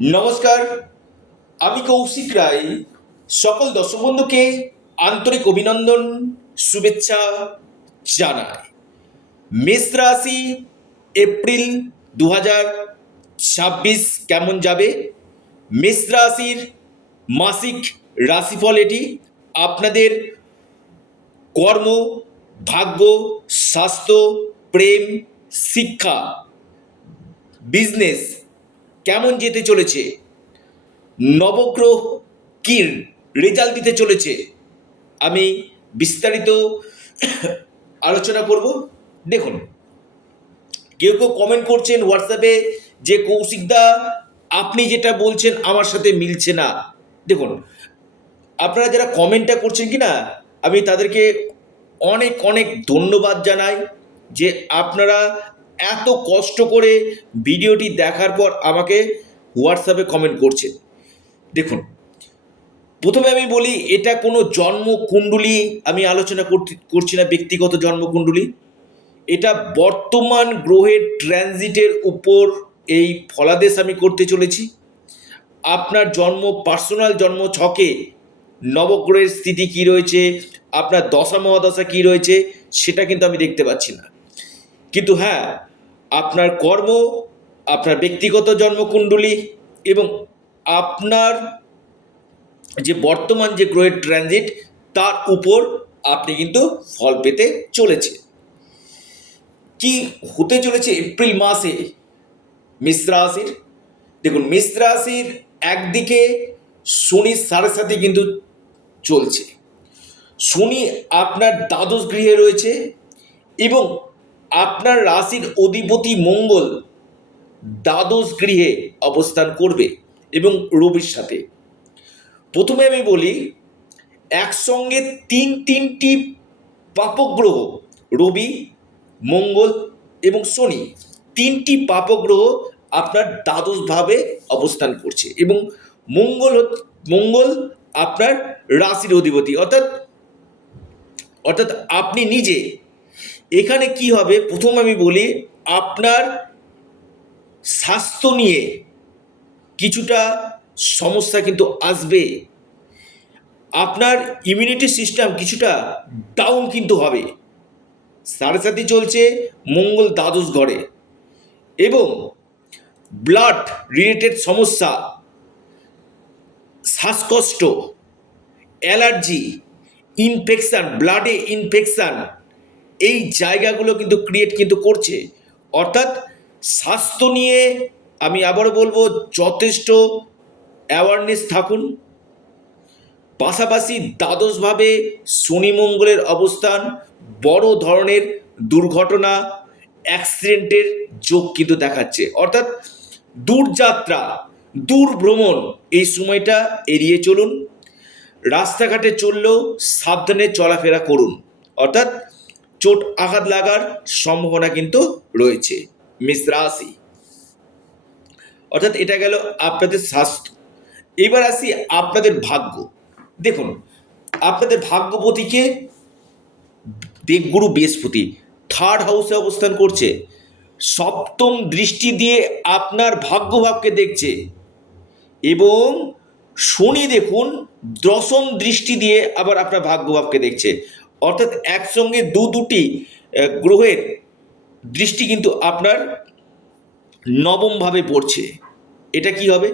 নমস্কার, আমি কৌশিক রায়। সকল দর্শক বন্ধুকে আন্তরিক অভিনন্দন, শুভেচ্ছা জানাই। মেষ রাশি এপ্রিল 2026 কেমন যাবে? মেষ রাশির মাসিক রাশিফল এটি। আপনাদের কর্ম, ভাগ্য, স্বাস্থ্য, প্রেম, শিক্ষা, বিজনেস কেমন যেতে চলেছে, নবগ্রহ কি রেজাল্ট দিতে চলেছে, আমি বিস্তারিত আলোচনা করব। দেখুন, কেউ কেউ কমেন্ট করছেন হোয়াটসঅ্যাপে যে কৌশিকদা আপনি যেটা বলছেন আমার সাথে মিলছে না। দেখুন, আপনারা যারা কমেন্টটা করছেন কি না, আমি তাদেরকে অনেক অনেক ধন্যবাদ জানাই যে আপনারা এত কষ্ট করে ভিডিওটি দেখার পর আমাকে হোয়াটসঅ্যাপে কমেন্ট করছেন। দেখুন, প্রথমে আমি বলি, এটা কোনো জন্মকুণ্ডলী আমি আলোচনা করছি না, ব্যক্তিগত জন্মকুণ্ডলী। এটা বর্তমান গ্রহের ট্রানজিটের উপর এই ফলাদেশ আমি করতে চলেছি। আপনার পার্সোনাল জন্ম ছকে নবগ্রহের স্থিতি কী রয়েছে, আপনার দশা মহাদশা কী রয়েছে, সেটা কিন্তু আমি দেখতে পাচ্ছি না। কিন্তু হ্যাঁ, আপনার কর্ম, আপনার ব্যক্তিগত জন্মকুণ্ডলী এবং আপনার যে বর্তমান যে গ্রহের ট্রানজিট তার উপর আপনি কিন্তু ফল পেতে চলেছে। কি হতে চলেছে এপ্রিল মাসে মেষ রাশির? দেখুন, মেষ রাশির একদিকে শনি 7.5 কিন্তু চলছে। শনি আপনার দ্বাদশ গৃহে রয়েছে এবং আপনার রাশির অধিপতি মঙ্গল দ্বাদশ গৃহে অবস্থান করবে এবং রবির সাথে। প্রথমে আমি বলি, একসঙ্গে তিনটি পাপগ্রহ, রবি, মঙ্গল এবং শনি, তিনটি পাপগ্রহ আপনার দ্বাদশভাবে অবস্থান করছে এবং মঙ্গল আপনার রাশির অধিপতি, অর্থাৎ আপনি নিজে। এখানে কি হবে, প্রথম আমি বলি, আপনার স্বাস্থ্য নিয়ে কিছুটা সমস্যা কিন্তু আসবে। আপনার ইমিউনিটি সিস্টেম কিছুটা ডাউন কিন্তু হবে। 7.5 চলছে, মঙ্গল দ্বাদশ ঘরে, এবং ব্লাড রিলেটেড সমস্যা, শ্বাসকষ্ট, অ্যালার্জি, ইনফেকশান, ব্লাডে ইনফেকশান, এই জায়গাগুলো কিন্তু ক্রিয়েট কিন্তু করছে। অর্থাৎ স্বাস্থ্য নিয়ে আমি আবারও বলবো, যথেষ্ট অ্যাওয়ারনেস থাকুন। পাশাপাশি দ্বাদশভাবে শনি মঙ্গলের অবস্থান বড় ধরনের দুর্ঘটনা, অ্যাক্সিডেন্টের যোগ কিন্তু দেখাচ্ছে। অর্থাৎ দূরযাত্রা, দূর ভ্রমণ এই সময়টা এড়িয়ে চলুন। রাস্তাঘাটে চললেও সাবধানে চলাফেরা করুন, অর্থাৎ চোট আঘাত লাগার সম্ভাবনা কিন্তু রয়েছে মেষ রাশি। অর্থাৎ এটা গেল আপনাদের স্বাস্থ্য। এবার আসি আপনাদের ভাগ্য। দেখুন, আপনাদের ভাগ্যপতিকে দেবগুরু বৃহস্পতি থার্ড হাউসে অবস্থান করছে, সপ্তম দৃষ্টি দিয়ে আপনার ভাগ্যভাবকে দেখছে, এবং শনি দেখুন দশম দৃষ্টি দিয়ে আবার আপনার ভাগ্যভাবকে দেখছে। অর্থাৎ একসঙ্গে দুটি গ্রহের দৃষ্টি কিন্তু আপনার নবমভাবে পড়ছে। এটা কি হবে?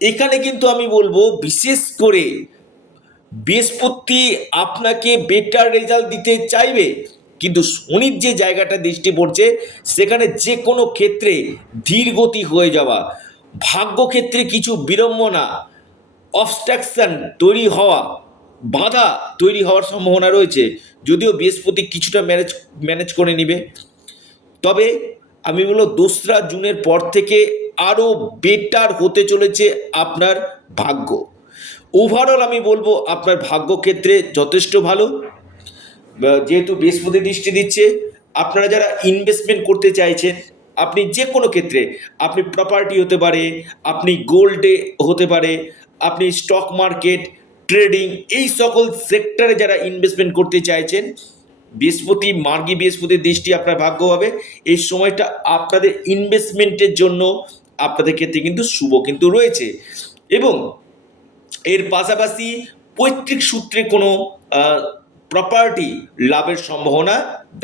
এখানে কিন্তু আমি বলবো, বিশেষ করে বৃহস্পতি আপনাকে বেটার রেজাল্ট দিতে চাইবে, কিন্তু শনির যে জায়গাটা দৃষ্টি পড়ছে সেখানে যে কোনো ক্ষেত্রে ধীর গতি হয়ে যাওয়া, ভাগ্যক্ষেত্রে কিছু বিড়ম্বনা, অবস্ট্রাকশন তৈরি হওয়া, বাধা তৈরি হওয়ার সম্ভাবনা রয়েছে। যদিও বৃহস্পতি কিছুটা ম্যানেজ করে নেবে, তবে আমি বলবো 2রা জুনের পর থেকে আরও বেটার হতে চলেছে আপনার ভাগ্য। ওভারঅল আমি বলবো আপনার ভাগ্যক্ষেত্রে যথেষ্ট ভালো। যেহেতু বৃহস্পতি দৃষ্টি দিচ্ছে, আপনারা যারা ইনভেস্টমেন্ট করতে চাইছেন, আপনি যে কোনো ক্ষেত্রে, আপনি প্রপার্টি হতে পারে, আপনি গোল্ডে হতে পারে, আপনি স্টক মার্কেট, ট্রেডিং, এই সকল সেক্টরে যারা ইনভেস্টমেন্ট করতে চাইছেন, মার্গী বৃহস্পতির দৃষ্টি আপনার ভাগ্য হবে। এই সময়টা আপনাদের ইনভেস্টমেন্টের জন্য, আপনাদের ক্ষেত্রে কিন্তু শুভ কিন্তু রয়েছে। এবং এর পাশাপাশি পৈতৃক সূত্রে কোনো প্রপার্টি লাভের সম্ভাবনা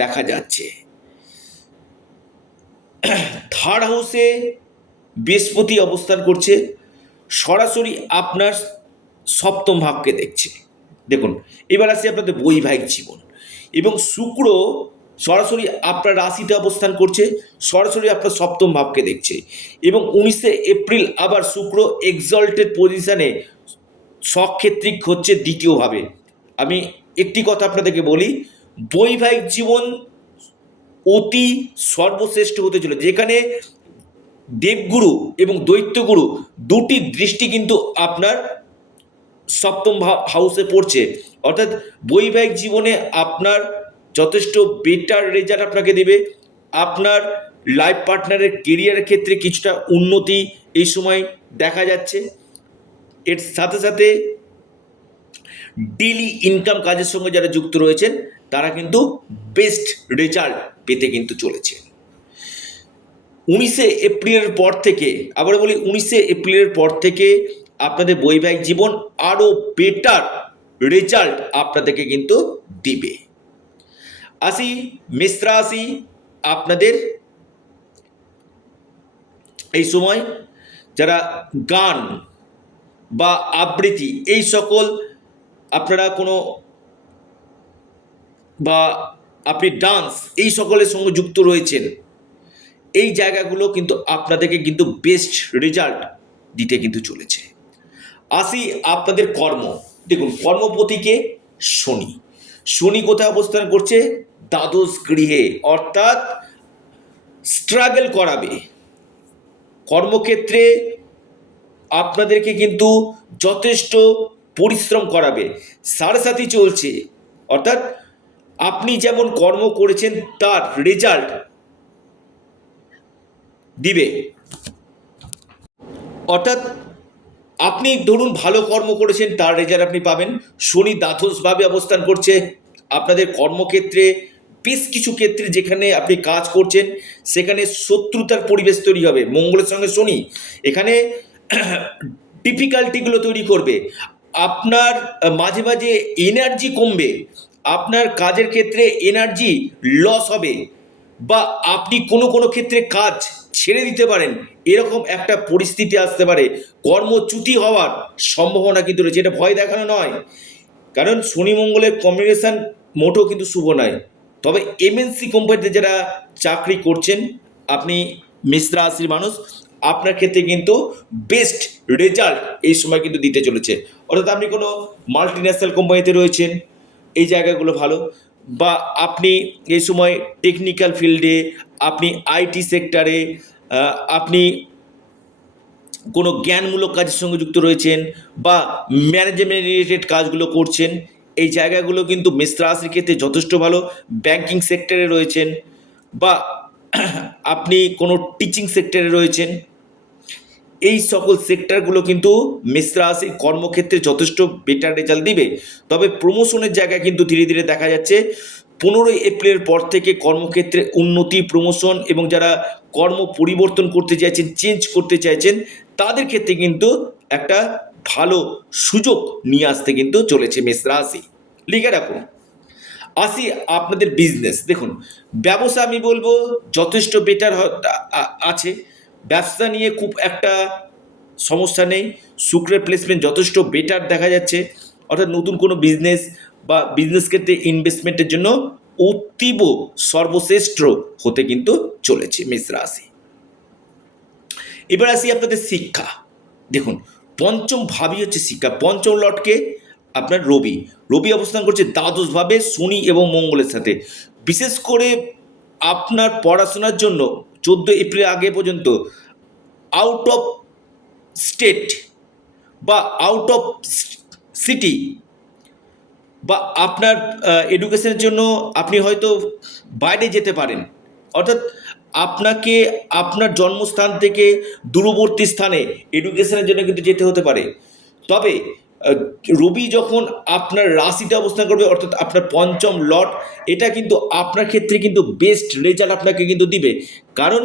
দেখা যাচ্ছে। থার্ড হাউসে বৃহস্পতি অবস্থান করছে, সরাসরি আপনার সপ্তম ভাবকে দেখছে। দেখুন, এবার আসি আপনাদের বৈবাহিক জীবন। এবং শুক্র সরাসরি আপনার রাশিতে অবস্থান করছে, সরাসরি আপনার সপ্তম ভাবকে দেখছে। এবং 19শে এপ্রিল আবার শুক্র এক্সল্টেড পজিশনে সক্ষেত্রিক হচ্ছে দ্বিতীয়ভাবে। আমি একটি কথা আপনাদেরকে বলি, বৈবাহিক জীবন অতি সর্বশ্রেষ্ঠ হতে চলে, যেখানে দেবগুরু এবং দৈত্যগুরু দুটি দৃষ্টি কিন্তু আপনার সপ্তম হাউসে পড়ছে। অর্থাৎ বৈবাহিক জীবনে আপনার যথেষ্ট বেটার রেজাল্ট আপনাকে দেবে। আপনার লাইফ পার্টনারের কেরিয়ারের ক্ষেত্রে কিছুটা উন্নতি এই সময় দেখা যাচ্ছে। এর সাথে সাথে ডেইলি ইনকাম কাজের সঙ্গে যারা যুক্ত রয়েছেন তারা কিন্তু বেস্ট রেজাল্ট পেতে কিন্তু চলেছে। 19শে এপ্রিলের পর থেকে, আবার বলি 19শে এপ্রিলের পর থেকে আপনাদের বৈবাহিক জীবন আরও বেটার রেজাল্ট আপনাদেরকে কিন্তু দিবে। আসি মেষ রাশি, আপনাদের এই সময় যারা গান বা আবৃত্তি এই সকল আপনারা কোনো বা আপনি ডান্স এই সকলের সঙ্গে যুক্ত রয়েছেন, এই জায়গাগুলো কিন্তু আপনাদেরকে কিন্তু বেস্ট রেজাল্ট দিতে কিন্তু চলেছে। আসি আপনাদের কর্ম। দেখুন, কর্মপতিকে শনি, শনি কোথায় অবস্থান করছে? দ্বাদশ গৃহে, অর্থাৎ স্ট্রাগল করাবে কর্মক্ষেত্রে, আপনাদেরকে কিন্তু যথেষ্ট পরিশ্রম করাবে। সাড়ে চলছে, অর্থাৎ আপনি যেমন কর্ম করেছেন তার রেজাল্ট দিবে। অর্থাৎ আপনি ধরুন ভালো কর্ম করেছেন, তার রেজাল্ট আপনি পাবেন। শনি দ্বাদশভাবে অবস্থান করছে আপনাদের কর্মক্ষেত্রে। বেশ কিছু ক্ষেত্রে যেখানে আপনি কাজ করছেন সেখানে শত্রুতার পরিবেশ তৈরি হবে। মঙ্গলের সঙ্গে শনি এখানে ডিফিকাল্টিগুলো তৈরি করবে। আপনার মাঝে মাঝে এনার্জি কমবে, আপনার কাজের ক্ষেত্রে এনার্জি লস হবে, বা আপনি কোনো কোনো ক্ষেত্রে কাজ ছেড়ে দিতে পারেন, এরকম একটা পরিস্থিতি আসতে পারে। কর্মচ্যুতি হওয়ার সম্ভাবনা কিন্তু রয়েছে। এটা ভয় দেখানো নয়, কারণ শনি মঙ্গলের কম্বিনেশন মোটেও কিন্তু শুভ নয়। তবে এমএনসি কোম্পানিতে যারা চাকরি করছেন, আপনি মেষ রাশির মানুষ, আপনার ক্ষেত্রে কিন্তু বেস্ট রেজাল্ট এই সময় কিন্তু দিতে চলেছে। অর্থাৎ আপনি কোনো মাল্টি ন্যাশনাল কোম্পানিতে রয়েছেন, এই জায়গাগুলো ভালো। বা আপনি এই সময় টেকনিক্যাল ফিল্ডে, আপনি আইটি সেক্টরে, আপনি কোনো জ্ঞানমূলক কাজের সঙ্গে যুক্ত রয়েছেন, বা ম্যানেজমেন্ট রিলেটেড কাজগুলো করছেন, এই জায়গাগুলো কিন্তু মেষ রাশির ক্ষেত্রে যথেষ্ট ভালো। ব্যাংকিং সেক্টরে রয়েছেন, বা আপনি কোনো টিচিং সেক্টরে রয়েছেন, এই সকল সেক্টরগুলো কিন্তু মেষ রাশির কর্মক্ষেত্রে যথেষ্ট বেটার রেজাল্ট দিবে। তবে প্রমোশনের জায়গা কিন্তু ধীরে ধীরে দেখা যাচ্ছে 15ই এপ্রিলের পর থেকে কর্মক্ষেত্রে উন্নতি, প্রমোশন, এবং যারা কর্ম পরিবর্তন করতে চাইছেন, চেঞ্জ করতে চাইছেন, তাদের ক্ষেত্রে কিন্তু একটা ভালো সুযোগ নিয়ে আসতে কিন্তু চলেছে মেষ রাশি। লিখে রাখুন। আসি আপনাদের বিজনেস। দেখুন, ব্যবসা আমি বলবো যথেষ্ট বেটার আছে, ব্যবসা নিয়ে খুব একটা সমস্যা নেই। শুক্রের প্লেসমেন্ট যথেষ্ট বেটার দেখা যাচ্ছে, অর্থাৎ নতুন কোনো বিজনেস বা বিজনেস ক্ষেত্রে ইনভেস্টমেন্টের জন্য অতীব সর্বশ্রেষ্ঠ হতে কিন্তু চলেছে মেষ রাশি। এবার আসি আপনাদের শিক্ষা। দেখুন, পঞ্চম ভাবই হচ্ছে শিক্ষা। পঞ্চম লটকে আপনার রবি, রবি অবস্থান করছে দ্বাদশভাবে শনি এবং মঙ্গলের সাথে। বিশেষ করে আপনার পড়াশোনার জন্য 14 এপ্রিল আগে পর্যন্ত আউট অফ স্টেট বা আউট অফ সিটি, বা আপনার এডুকেশনের জন্য আপনি হয়তো বাইরে যেতে পারেন। অর্থাৎ আপনাকে আপনার জন্মস্থান থেকে দূরবর্তী স্থানে এডুকেশনের জন্য কিন্তু যেতে হতে পারে। তবে রবি যখন আপনার রাশিতে অবস্থান করবে, অর্থাৎ আপনার পঞ্চম লট, এটা কিন্তু আপনার ক্ষেত্রে কিন্তু বেস্ট রেজাল্ট আপনাকে কিন্তু দিবে। কারণ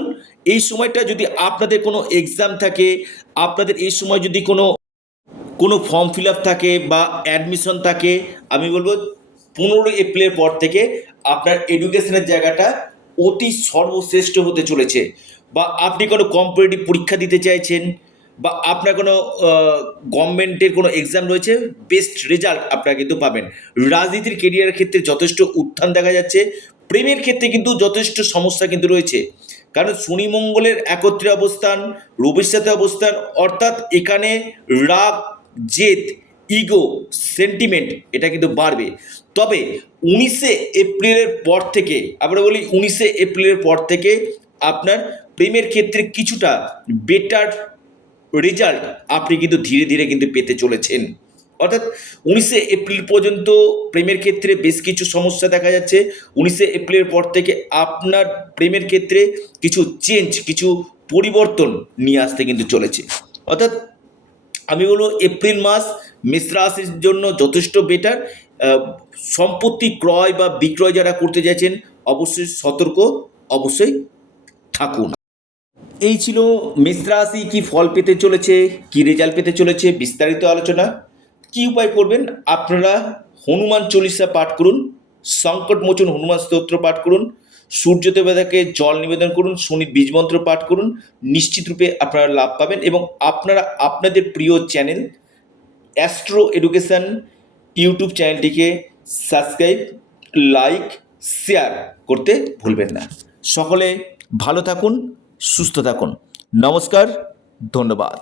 এই সময়টা যদি আপনাদের কোনো এক্সাম থাকে, আপনাদের এই সময় যদি কোনো ফর্ম ফিল আপ থাকে বা অ্যাডমিশন থাকে, আমি বলবো 15 এপ্রিলের পর থেকে আপনার এডুকেশনের জায়গাটা অতি সর্বশ্রেষ্ঠ হতে চলেছে। বা আপনি কোনো কম্পিটিটিভ পরীক্ষা দিতে চাইছেন, বা আপনার কোনো গভর্নমেন্টের কোনো এক্সাম রয়েছে, বেস্ট রেজাল্ট আপনারা কিন্তু পাবেন। রাজনীতির কেরিয়ারের ক্ষেত্রে যথেষ্ট উত্থান দেখা যাচ্ছে। প্রেমের ক্ষেত্রে কিন্তু যথেষ্ট সমস্যা কিন্তু রয়েছে, কারণ শনি মঙ্গলের একত্রে অবস্থান, রবির সাথে অবস্থান, অর্থাৎ এখানে রাগ, জেদ, ইগো, সেন্টিমেন্ট এটা কিন্তু বাড়বে। তবে 19 এপ্রিলের পর থেকে, আমরা বলি 19 এপ্রিলের পর থেকে আপনার প্রেমের ক্ষেত্রে কিছুটা বেটার রেজাল্ট আপনি কিন্তু ধীরে ধীরে কিন্তু পেতে চলেছেন। অর্থাৎ 19 এপ্রিল পর্যন্ত প্রেমের ক্ষেত্রে বেশ কিছু সমস্যা দেখা যাচ্ছে। 19 এপ্রিলের পর থেকে আপনার প্রেমের ক্ষেত্রে কিছু চেঞ্জ, কিছু পরিবর্তন নিয়ে আসতে কিন্তু চলেছে। অর্থাৎ আমি বলবো এপ্রিল মাস মেষ রাশির জন্য যথেষ্ট বেটার। সম্পত্তি ক্রয় বা বিক্রয় যারা করতে চাইছেন, অবশ্যই সতর্ক, অবশ্যই থাকুন। এই ছিল মেষ রাশি কি ফল পেতে চলেছে, কি রেজাল্ট পেতে চলেছে, বিস্তারিত আলোচনা। কি উপায় করবেন আপনারা? হনুমান চল্লিশা পাঠ করুন, সংকটমোচন হনুমান স্তোত্র পাঠ করুন, সূর্য দেবতাকে জল নিবেদন করুন, শনির বীজ মন্ত্র পাঠ করুন, নিশ্চিত রূপে আপনারা লাভ পাবেন। এবং আপনারা আপনাদের প্রিয় চ্যানেল অ্যাস্ট্রো এডুকেশন ইউটিউব চ্যানেলটিকে সাবস্ক্রাইব, লাইক, শেয়ার করতে ভুলবেন না। সকলে ভালো থাকুন, সুস্থ থাকুন। নমস্কার, ধন্যবাদ।